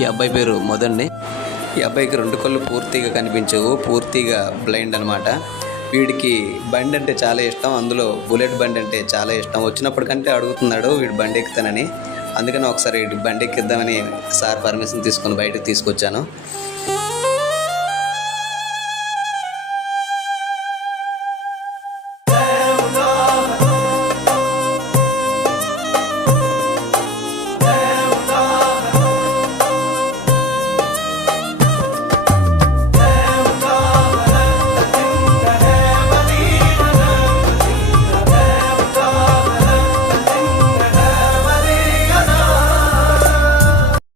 ఈ అబ్బాయి పేరు మదన్ని. ఈ అబ్బాయికి 2 కళ్ళు పూర్తిగా కనిపించవు, పూర్తిగా బ్లైండ్ అనమాట. వీడికి బండి అంటే చాలా ఇష్టం, అందులో బుల్లెట్ బండి అంటే చాలా ఇష్టం. వచ్చినప్పటికంటే అడుగుతున్నాడు వీడు బండి ఎక్కుతానని. అందుకని ఒకసారి బండి ఎక్కిద్దామని సార్ పర్మిషన్ తీసుకొని బయటకు తీసుకొచ్చాను.